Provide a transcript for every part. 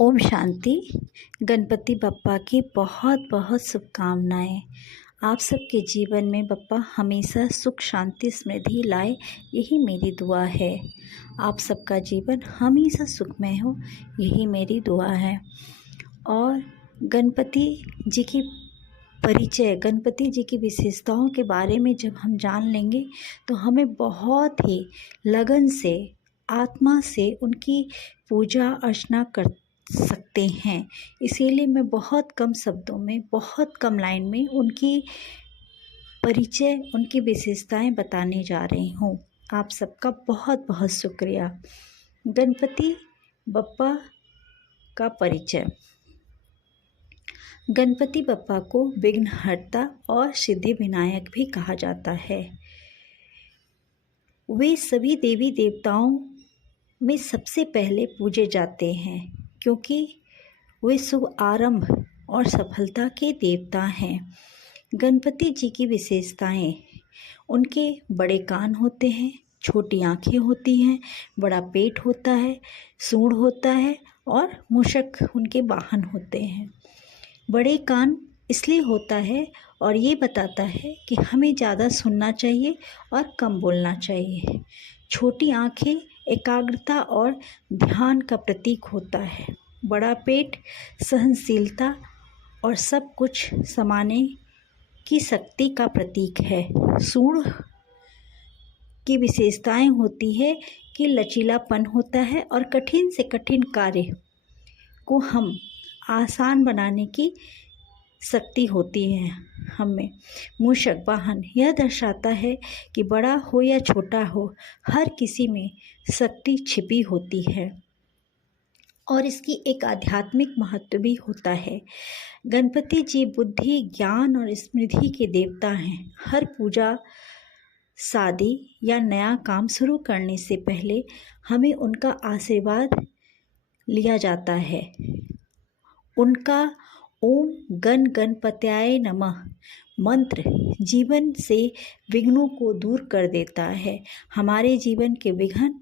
ओम शांति। गणपति बप्पा की बहुत बहुत शुभकामनाएं। आप सबके जीवन में बप्पा हमेशा सुख शांति समृद्धि लाए, यही मेरी दुआ है। आप सबका जीवन हमेशा सुखमय हो, यही मेरी दुआ है। और गणपति जी की परिचय, गणपति जी की विशेषताओं के बारे में जब हम जान लेंगे तो हमें बहुत ही लगन से, आत्मा से उनकी पूजा अर्चना कर सकते हैं। इसीलिए मैं बहुत कम शब्दों में, बहुत कम लाइन में उनकी परिचय, उनकी विशेषताएं बताने जा रही हूँ। आप सबका बहुत बहुत शुक्रिया। गणपति बप्पा का परिचय। गणपति बप्पा को विघ्नहर्ता और सिद्धि विनायक भी कहा जाता है। वे सभी देवी देवताओं में सबसे पहले पूजे जाते हैं, क्योंकि वे शुभ आरंभ और सफलता के देवता हैं। गणपति जी की विशेषताएं, उनके बड़े कान होते हैं, छोटी आँखें होती हैं, बड़ा पेट होता है, सूंड होता है और मूषक उनके वाहन होते हैं। बड़े कान इसलिए होता है और ये बताता है कि हमें ज़्यादा सुनना चाहिए और कम बोलना चाहिए। छोटी आँखें एकाग्रता और ध्यान का प्रतीक होता है। बड़ा पेट सहनशीलता और सब कुछ समाने की शक्ति का प्रतीक है। सूंड की विशेषताएं होती है कि लचीलापन होता है और कठिन से कठिन कार्य को हम आसान बनाने की शक्ति होती है हमें। मूषक वाहन यह दर्शाता है कि बड़ा हो या छोटा हो, हर किसी में शक्ति छिपी होती है और इसकी एक आध्यात्मिक महत्व भी होता है। गणपति जी बुद्धि, ज्ञान और स्मृति के देवता हैं। हर पूजा, शादी या नया काम शुरू करने से पहले हमें उनका आशीर्वाद लिया जाता है। उनका ओम गण गणपत्याय नमः मंत्र जीवन से विघ्नों को दूर कर देता है। हमारे जीवन के विघ्न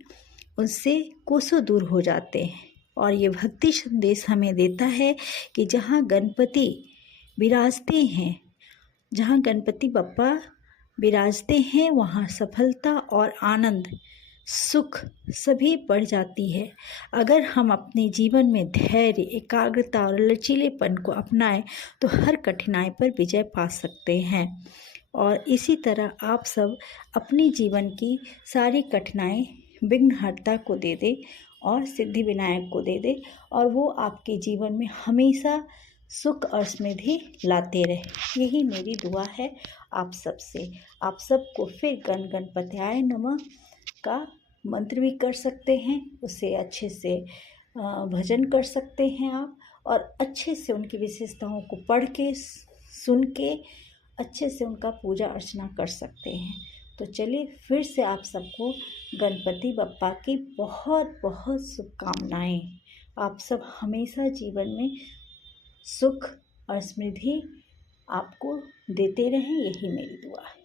उनसे कोसों दूर हो जाते हैं और ये भक्ति संदेश हमें देता है कि जहाँ गणपति विराजते हैं, जहाँ गणपति बप्पा विराजते हैं, वहाँ सफलता और आनंद, सुख सभी बढ़ जाती है। अगर हम अपने जीवन में धैर्य, एकाग्रता और लचीलेपन को अपनाएं तो हर कठिनाई पर विजय पा सकते हैं। और इसी तरह आप सब अपनी जीवन की सारी कठिनाई विघ्नहर्ता को दे दे और सिद्धि विनायक को दे दे और वो आपके जीवन में हमेशा सुख और समृद्धि लाते रहे। यही मेरी दुआ है आप सबसे। आप सबको फिर गण गणपत्याय नमः का मंत्र भी कर सकते हैं, उसे अच्छे से भजन कर सकते हैं आप, और अच्छे से उनकी विशेषताओं को पढ़ के, सुन के अच्छे से उनका पूजा अर्चना कर सकते हैं। तो चलिए फिर से आप सबको गणपति बप्पा की बहुत बहुत शुभकामनाएं। आप सब हमेशा जीवन में सुख और समृद्धि आपको देते रहें, यही मेरी दुआ है।